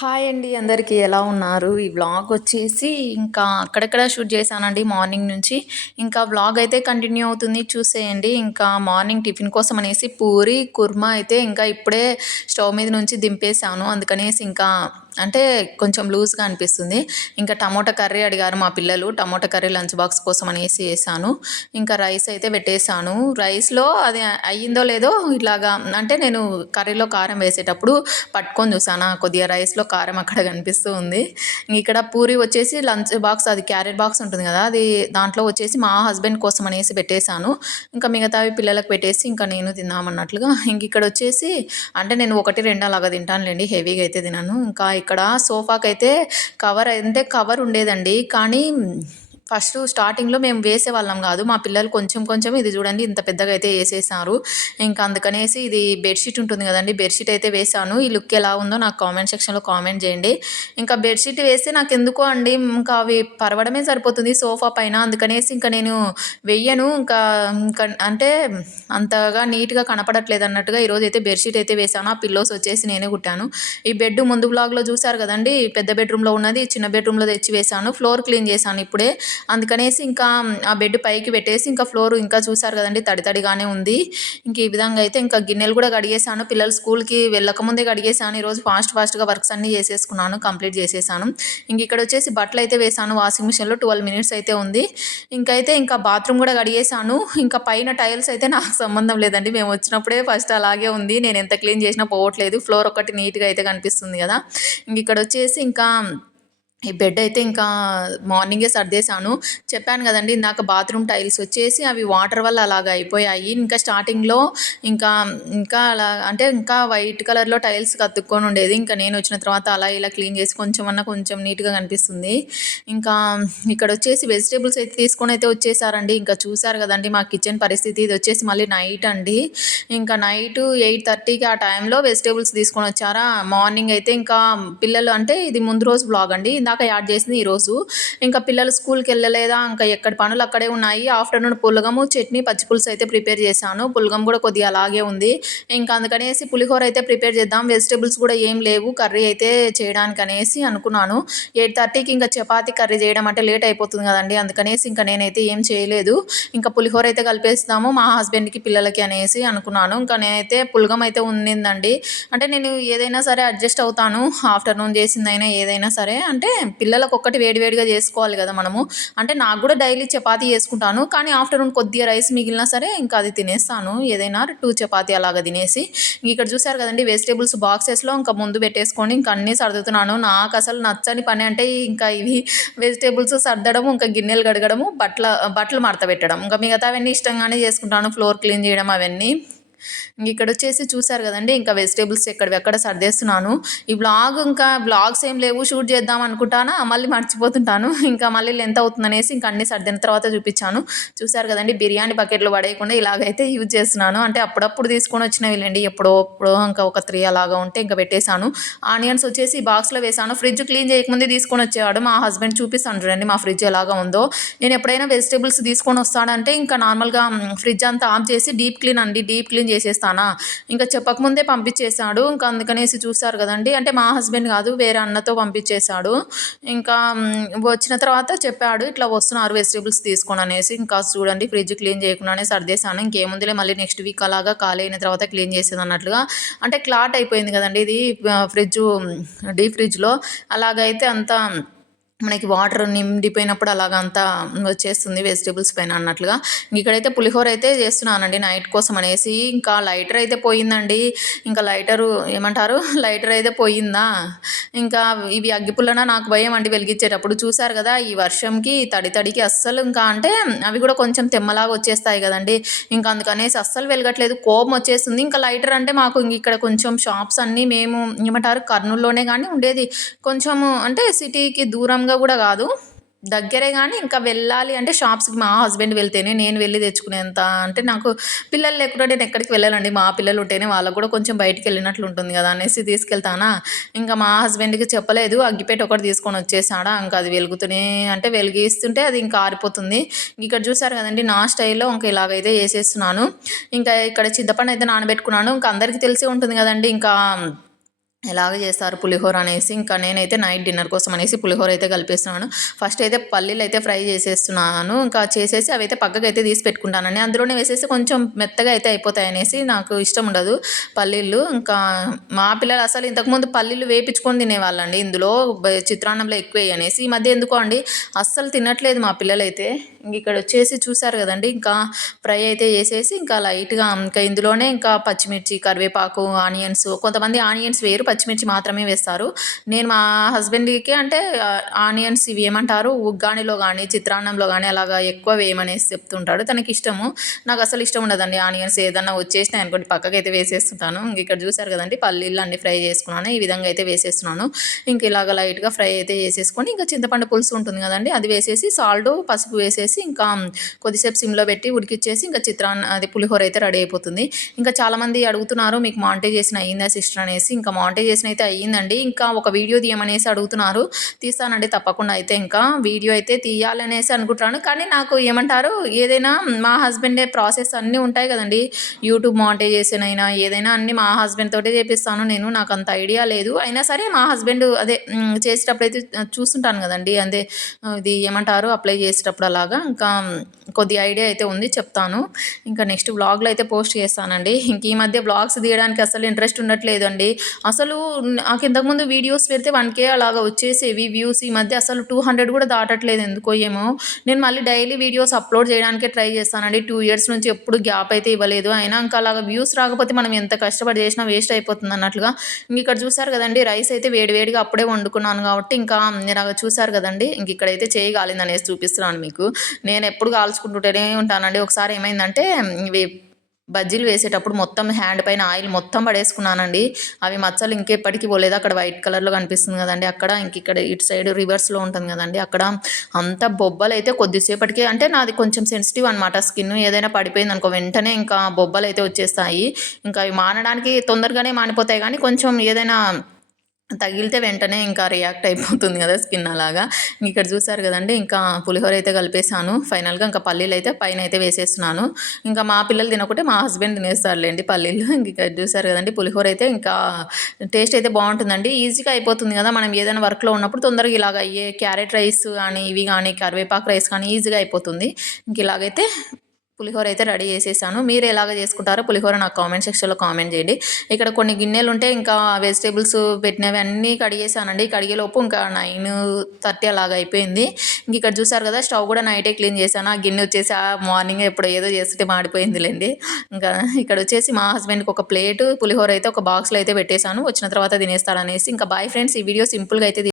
Hi అండి అందరికీ ఎలా ఉన్నారు? ఈ వ్లాగ్ వచ్చేసి ఇంకా అక్కడక్కడ షూట్ చేశానండి మార్నింగ్ నుంచి. ఇంకా వ్లాగ్ అయితే కంటిన్యూ అవుతుంది చూసేయండి. ఇంకా మార్నింగ్ టిఫిన్ కోసం అనేసి పూరి, కుర్మా అయితే ఇంకా ఇప్పుడే స్టవ్ మీద నుంచి దింపేసాను. అందుకనేసి ఇంకా అంటే కొంచెం లూజ్‌గా అనిపిస్తుంది. ఇంకా టమోటా కర్రీ అడిగారు మా పిల్లలు. టమోటా కర్రీ లంచ్ బాక్స్ కోసం అనేసి ఏసాను. ఇంకా రైస్ అయితే పెట్టేసాను. రైస్‌లో అది అయ్యిందో లేదో ఇలాగా అంటే నేను కర్రీలో కారం వేసేటప్పుడు పట్టుకొని చూసాను. కొద్దిగా రైస్‌లో కారం అక్కడ కనిపిస్తూ ఉంది. ఇక్కడ పూరి వచ్చేసి లంచ్ బాక్స్ అది క్యారియర్ బాక్స్ ఉంటుంది కదా! అది దాంట్లో వచ్చేసి మా హస్బెండ్ కోసం అనేసి పెట్టేసాను. ఇంకా మిగతావి పిల్లలకు పెట్టేసి ఇంకా నేను తిందామన్నట్లుగా ఇంక ఇక్కడ వచ్చేసి అంటే నేను 1, 2 అలాగా తింటానులెండి. హెవీగా అయితే తినను. ఇంకా ఇక్కడ సోఫాకైతే కవర్ ఉండేదండి. కానీ ఫస్టు స్టార్టింగ్‌లో మేము వేసేవాళ్ళం గాదు. మా పిల్లలు కొంచెం కొంచెం ఇది చూడండి ఇంత పెద్దగా అయితే ఏసేసారు. ఇంకా అందుకనేసి ఇది బెడ్‌షీట్ ఉంటుంది గదండీ! బెడ్‌షీట్ అయితే వేశాను. ఈ లుక్ ఎలా ఉందో నాకు కామెంట్ సెక్షన్‌లో కామెంట్ జేయండి. ఇంకా బెడ్‌షీట్ వేస్తే నాకెందుకో అండి ఇంకా అవి పరవడమే సరిపోతుంది సోఫా పైన. అందుకనేసి ఇంక నేను వెయ్యను. ఇంకా అంటే అంతగా నీట్‌గా కనపడట్లేదన్నట్టుగా ఈరోజైతే బెడ్‌షీట్ అయితే వేశాను. ఆ పిల్లోస్ వచ్చేసి నేనే కుట్టాను. ఈ బెడ్ ముందు వ్లాగ్‌లో చూసారు గదండీ! పెద్ద బెడ్‌రూమ్‌లో ఉన్నది చిన్న బెడ్‌రూమ్‌లో తెచ్చి వేశాను. ఫ్లోర్ క్లీన్ చేశాను ఇప్పుడే. అందుకనేసి ఇంకా ఆ బెడ్ పైకి పెట్టేసి ఇంకా ఫ్లోర్ ఇంకా చూసారు కదండీ! తడి తడిగానే ఉంది. ఇంక ఈ విధంగా అయితే ఇంకా గిన్నెలు కూడా కడిగేశాను. పిల్లలు స్కూల్‌కి వెళ్ళకముందే కడిగేశాను. ఈరోజు ఫాస్ట్‌గా వర్క్స్ అన్నీ చేసేసుకున్నాను. కంప్లీట్ చేసేసాను. ఇంక ఇక్కడొచ్చేసి బట్టలయితే వేశాను వాషింగ్ మిషన్‌లో 12 మినిట్స్ అయితే ఉంది. ఇంకా బాత్రూమ్ కూడా కడిగేశాను. ఇంకా పైన టైల్స్ అయితే నాకు సంబంధం లేదండి. మేము వచ్చినప్పుడే ఫస్ట్ అలాగే ఉంది. నేను ఎంత క్లీన్ చేసినా పోవట్లేదు. ఫ్లోర్ ఒకటి నీట్‌గా అయితే కనిపిస్తుంది కదా! ఇక్కడొచ్చేసి ఇంకా ఈ బెడ్ అయితే ఇంకా మార్నింగే సర్దేశాను. చెప్పాను గదండీ! ఇందాక బాత్రూమ్ టైల్స్ వచ్చేసి అవి వాటర్ వల్ల అలాగ అయిపోయాయి. ఇంకా స్టార్టింగ్‌లో ఇంకా ఇంకా అలా అంటే ఇంకా వైట్ కలర్‌లో టైల్స్‌కి అతుక్కొని ఉండేది. ఇంకా నేనొచ్చిన తర్వాత అలా ఇలా క్లీన్ చేసి కొంచెం నీట్‌గా కనిపిస్తుంది. ఇంకా ఇక్కడొచ్చేసి వెజిటబుల్స్ అయితే తీసుకొనైతే వచ్చేసారండి. ఇంకా చూసారు గదండీ! మా కిచెన్ పరిస్థితి. ఇదొచ్చేసి మళ్ళీ నైట్ అండి. ఇంకా నైటు 8:30కి ఆ టైంలో వెజిటబుల్స్ తీసుకొనొచ్చారా! మార్నింగ్ అయితే ఇంకా పిల్లలు అంటే ఇది ముందు రోజు వ్లాగ్ అండి. ఇందాక యాడ్ చేసింది ఈరోజు. ఇంకా పిల్లలు స్కూల్‌కెళ్ళలేదా ఇంకా ఎక్కడి పనులు అక్కడే ఉన్నాయి. ఆఫ్టర్‌నూన్ పులగము, చట్నీ, పచ్చి పులుసు అయితే ప్రిపేర్ చేశాను. పులగం కూడా కొద్దిగా అలాగే ఉంది. ఇంకా అందుకనేసి పులిహోర అయితే ప్రిపేర్ చేద్దాం. వెజిటబుల్స్ కూడా ఏం లేవు. కర్రీ అయితే చేయడానికనేసి అనుకున్నాను. 8:30కి ఇంకా చపాతీ కర్రీ చేయడం అంటే లేట్ అయిపోతుంది కదండీ! అందుకనేసి ఇంకా నేనైతే ఏం చేయలేదు. ఇంకా పులిహోర అయితే కలిపేస్తాము మా హస్బెండ్‌కి, పిల్లలకి అనేసి అనుకున్నాను. ఇంకా నేనైతే పులగం అయితే ఉండిందండి. అంటే నేను ఏదైనా సరే అడ్జస్ట్ అవుతాను. ఆఫ్టర్‌నూన్ చేసిందైనా ఏదైనా సరే. అంటే పిల్లలకొక్కటి వేడి వేడిగా చేసుకోవాలి గదా మనము. అంటే నాకు గూడా డైలీ చపాతీ చేసుకుంటాను. కానీ ఆఫ్టర్‌నూన్ కొద్దిగా రైస్ మిగిలినా సరే ఇంకా అది తినేస్తాను. ఏదైనా 2 చపాతీ అలాగా తినేసి. ఇక్కడ చూసారు గదండీ వెజిటబుల్స్ బాక్సెస్‌లో ఇంకా ముందు పెట్టేసుకొని ఇంక అన్నీ సర్దుతున్నాను. నాకసలు నచ్చని పని అంటే ఇంకా ఇవి వెజిటబుల్స్ సర్దడము, ఇంకా గిన్నెలు కడగడము, బట్టలు మడత పెట్టడం. ఇంకా మిగతావన్నీ ఇష్టంగానే చేసుకుంటాను. ఫ్లోర్ క్లీన్ చేయడం అవన్నీ. ఇక్కడొచ్చేసి చూసారు గదండీ! ఇంకా వెజిటబుల్స్ ఎక్కడివెక్కడ సర్దేస్తున్నాను. ఈ వ్లాగ్స్ ఏం లేవు షూట్ చేద్దాం అనుకుంటానా, మళ్ళీ మర్చిపోతుంటాను. ఇంకా మళ్ళీ లెంత్ అవుతుందనేసి ఇంక అన్నీ సర్దిన తర్వాత చూపిచ్చాను. చూసారు గదండీ! బిర్యానీ బకెట్‌లో పడేయకుండా ఇలాగైతే యూజ్ చేస్తున్నాను. అంటే అప్పుడప్పుడు తీసుకొనొచ్చినవిలెండి. ఎప్పుడో ఇంకా ఒక 3 అలాగా ఉంటే ఇంక పెట్టేశాను. ఆనియన్స్ వచ్చేసి బాక్స్‌లో వేశాను. ఫ్రిడ్జ్ క్లీన్ చేయకముందే తీసుకొనొచ్చేవాడు. మా హస్బెండ్ చూపిస్తాను చూడండి మా ఫ్రిడ్జ్ ఎలాగా ఉందో. నేను ఎప్పుడైనా వెజిటబుల్స్ తీసుకొనొస్తాడంటే ఇంకా నార్మల్‌గా ఫ్రిడ్జ్ అంతా ఆన్ చేసి డీప్ క్లీన్ చేసేస్తానా, ఇంకా చెప్పకముందే పంపించేశాడు. ఇంకా అందుకనేసి చూసారు కదండీ! అంటే మా హస్బెండ్ కాదు వేరే అన్నతో పంపించేశాడు. ఇంకా వచ్చిన తర్వాత చెప్పాడు ఇట్లా వస్తున్నారు వెజిటబుల్స్ తీసుకొని అనేసి. ఇంకా చూడండి ఫ్రిడ్జ్ క్లీన్ చేయకుండానే సర్దేశాను. ఇంకేముందిలే మళ్ళీ నెక్స్ట్ వీక్ అలాగా ఖాళీ అయిన తర్వాత క్లీన్ చేసేదన్నట్లుగా. అంటే క్లాట్ అయిపోయింది కదండీ! ఇది ఫ్రిడ్జు డీప్ ఫ్రిడ్జ్‌లో. అలాగైతే అంతా మనకి వాటర్ నిండిపోయినప్పుడు అలాగ అంతా వచ్చేస్తుంది వెజిటబుల్స్ పైన అన్నట్లుగా. ఇక్కడైతే పులిహోర అయితే చేస్తున్నానండి నైట్ కోసం అనేసి. ఇంకా లైటర్ అయితే పోయిందండి. ఇంకా ఏమంటారు లైటర్ అయితే పోయిందా, ఇంకా ఇవి అగ్గిపుల్లన నాకు భయం అండి వెలిగించేటప్పుడు. చూసారు కదా ఈ వర్షంకి తడికి అస్సలు ఇంకా అంటే అవి కూడా కొంచెం తెమ్మలాగా వచ్చేస్తాయి కదండీ! ఇంకా అందుకనేసి అస్సలు వెలగట్లేదు. కోపం వచ్చేస్తుంది. ఇంకా లైటర్ అంటే మాకు ఇక్కడ కొంచెం షాప్స్ అన్నీ మేము ఏమంటారు కర్నూల్‌లోనే గానీ ఉండేది. కొంచెము అంటే సిటీకి దూరంగా గూడా గాదు. దగ్గరే గానీ ఇంకా వెళ్ళాలి అంటే షాప్స్‌కి మా హస్బెండ్ వెళ్తేనే నేను వెళ్లి తెచ్చుకునేంత అంటే నాకు పిల్లలు లేకుండా నేనెక్కడికి వెళ్ళనండి. మా పిల్లలు ఉంటేనే వాళ్ళకి గూడా కొంచెం బయటికెళ్ళినట్లు ఉంటుంది గదా! అనేసి తీసుకెళ్తానా, ఇంకా మా హస్బెండ్‌కి చెప్పలేదు. అగ్గిపెట్టె ఒకటి తీసుకొనొచ్చేసాడా. ఇంకా అది వెలుగుతూనే అంటే వెలిగిస్తుంటే అది ఇంకా ఆరిపోతుంది. ఇక్కడ చూసారు గదండీ నా స్టైల్‌లో ఇంక ఇలాగైతే చేసేస్తున్నాను. ఇంకా ఇక్కడ చింతపండయితే నానబెట్టుకున్నాను. ఇంకా అందరికీ తెలిసే ఉంటుంది గదండీ! ఇంకా ఎలాగ చేస్తారు పులిహోర అనేసి ఇంకా నేనైతే నైట్ డిన్నర్ కోసం అనేసి పులిహోర అయితే కలిపేస్తున్నాను. ఫస్ట్ అయితే పల్లీలు అయితే ఫ్రై చేసేస్తున్నాను. ఇంకా చేసేసి అవి అయితే పక్కకు అయితే తీసి పెట్టుకుంటానండి. అందులోనే వేసేసి కొంచెం మెత్తగా అయితే అయిపోతాయి అనేసి నాకు ఇష్టం ఉండదు పల్లీలు. ఇంకా మా పిల్లలు అసలు ఇంతకుముందు పల్లీలు వేపించుకొని తినేవాళ్ళండి. ఇందులో చిత్రాన్నంలో ఎక్కువ అనేసి ఈ మధ్య ఎందుకో అండి అస్సలు తినట్లేదు మా పిల్లలైతే. ఇంక ఇక్కడ వచ్చేసి చూసారు కదండి ఇంకా ఫ్రై అయితే చేసేసి ఇంకా లైట్గా ఇంకా ఇందులోనే ఇంకా పచ్చిమిర్చి కరివేపాకు ఆనియన్స్ కొంతమంది ఆనియన్స్ వేరు పచ్చిమిర్చి మాత్రమే వేస్తారు. నేను మా హస్బెండ్కి అంటే ఆనియన్స్ ఇవి ఏమంటారు ఉగ్గానిలో కానీ చిత్రాన్నంలో కానీ అలాగా ఎక్కువ వేయమనేసి చెప్తుంటాడు. తనకి ఇష్టము. నాకు అసలు ఇష్టం ఉండదండి ఆనియన్స్ ఏదన్నా వచ్చేసినాయి అనుకోండి పక్కకైతే వేసేస్తుంటాను. ఇంక ఇక్కడ చూసారు కదండి పల్లీలు అన్ని ఫ్రై చేసుకున్నాను. ఈ విధంగా అయితే వేసేస్తున్నాను. ఇంక ఇలాగ లైట్గా ఫ్రై అయితే చేసేసుకొని ఇంకా చింతపండు పులుసు ఉంటుంది కదండి అది వేసేసి సాల్ట్ పసుపు వేసేసి ఇంకా కొద్దిసేపు సిమ్లో పెట్టి ఉడికిచ్చేసి ఇంకా అది పులిహోర అయితే రెడీ అయిపోతుంది. ఇంకా చాలామంది అడుగుతున్నారు మీకు మానిటైజేషన్ అయ్యిందా సిస్టర్ అనేసి. ఇంకా మానిటైజేషన్ అయితే అయ్యిందండి. ఇంకా ఒక వీడియో తీయమనేసి అడుగుతున్నారు. తీస్తానండి తప్పకుండా. అయితే ఇంకా వీడియో అయితే తీయాలనేసి అనుకుంటున్నాను. కానీ నాకు ఏమంటారు ఏదైనా మా హస్బెండే ప్రాసెస్ అన్నీ ఉంటాయి కదండి. యూట్యూబ్ మానిటైజేషన్ అయినా ఏదైనా అన్నీ మా హస్బెండ్ తోటే చేపిస్తాను నేను. నాకు అంత ఐడియా లేదు. అయినా సరే మా హస్బెండ్ అదే చేసేటప్పుడు అయితే చూస్తుంటాను కదండి. అదే ఇది ఏమంటారు అప్లై చేసేటప్పుడు అలాగా ఇంకా కొద్ది ఐడియా అయితే ఉంది చెప్తాను. ఇంకా నెక్స్ట్ వ్లాగ్లో అయితే పోస్ట్ చేస్తానండి. ఇంక ఈ మధ్య వ్లాగ్స్ తీయడానికి అసలు ఇంట్రెస్ట్ ఉండట్లేదండి. అసలు నాకు ఇంతకుముందు వీడియోస్ పెడితే 1K అలాగా వచ్చేసేవి వ్యూస్. ఈ మధ్య అసలు 200 కూడా దాటట్లేదు ఎందుకో ఏమో. నేను మళ్ళీ డైలీ వీడియోస్ అప్లోడ్ చేయడానికే ట్రై చేస్తానండి. 2 years నుంచి ఎప్పుడు గ్యాప్ అయితే ఇవ్వలేదు. అయినా ఇంకా అలాగా వ్యూస్ రాకపోతే మనం ఎంత కష్టపడి చేసినా వేస్ట్ అయిపోతుంది అన్నట్లుగా. ఇంక ఇక్కడ చూసారు కదండి రైస్ అయితే వేడివేడిగా అప్పుడే వండుకున్నాను కాబట్టి ఇంకా ఇలాగ చూసారు కదండి. ఇంక ఇక్కడైతే చేయి కాలిందనేసి చూపిస్తున్నాను మీకు. నేను ఎప్పుడు కాల్చుకుంటుంటేనే ఉంటానండి. ఒకసారి ఏమైందంటే ఇవి బజ్జీలు వేసేటప్పుడు మొత్తం హ్యాండ్ పైన ఆయిల్ మొత్తం పడేసుకున్నానండి. అవి మచ్చలు ఇంకెప్పటికీ పోలేదు. అక్కడ వైట్ కలర్లో కనిపిస్తుంది కదండి అక్కడ ఇక్కడ ఇటు సైడ్ రివర్స్లో ఉంటుంది కదండి అక్కడ అంత బొబ్బలు అయితే కొద్దిసేపటికే అంటే నాది కొంచెం సెన్సిటివ్ అనమాట స్కిన్. ఏదైనా పడిపోయింది అనుకో వెంటనే ఇంకా బొబ్బలు అయితే వచ్చేస్తాయి. ఇంకా అవి మానడానికి తొందరగానే మానిపోతాయి కానీ కొంచెం ఏదైనా తగిలితే వెంటనే ఇంకా రియాక్ట్ అయిపోతుంది కదా స్కిన్ అలాగా. ఇక్కడ చూసారు కదండి ఇంకా పులిహోర అయితే కలిపేసాను. ఫైనల్గా ఇంకా పల్లీలు అయితే పైన అయితే వేసేస్తున్నాను. ఇంకా మా పిల్లలు తినకుంటే మా హస్బెండ్ తినేస్తారులేండి పల్లీలు. ఇక్కడ చూసారు కదండి పులిహోర అయితే ఇంకా టేస్ట్ అయితే బాగుంటుందండి. ఈజీగా అయిపోతుంది కదా మనం ఏదైనా వర్క్లో ఉన్నప్పుడు తొందరగా ఇలాగ అయ్యే క్యారెట్ రైస్ కానీ ఇవి కానీ కరివేపాకు రైస్ కానీ ఈజీగా అయిపోతుంది. ఇంక ఇలాగైతే పులిహోర అయితే రెడీ చేసేసాను. మీరు ఎలాగ చేసుకుంటారో పులిహోర నాకు కామెంట్ సెక్షన్లో కామెంట్ చేయండి. ఇక్కడ కొన్ని గిన్నెలు ఉంటే ఇంకా వెజిటేబుల్స్ పెట్టినవి అన్నీ కడిగేసానండి. కడిగేలోపు ఇంకా 9:30 అలాగ అయిపోయింది. ఇంక ఇక్కడ చూసారు కదా స్టవ్ కూడా నైటే క్లీన్ చేశాను. ఆ గిన్నె వచ్చేసి మార్నింగ్ ఎప్పుడు ఏదో చేస్తుంటే మాడిపోయిందిలేండి. ఇంకా ఇక్కడ వచ్చేసి మా హస్బెండ్కి ఒక ప్లేటు పులిహోర అయితే ఒక బాక్స్లో అయితే పెట్టేశాను. వచ్చిన తర్వాత తినేస్తాడనేసి. ఇంకా బాయ్ ఫ్రెండ్స్. ఈ వీడియో సింపుల్గా అయితే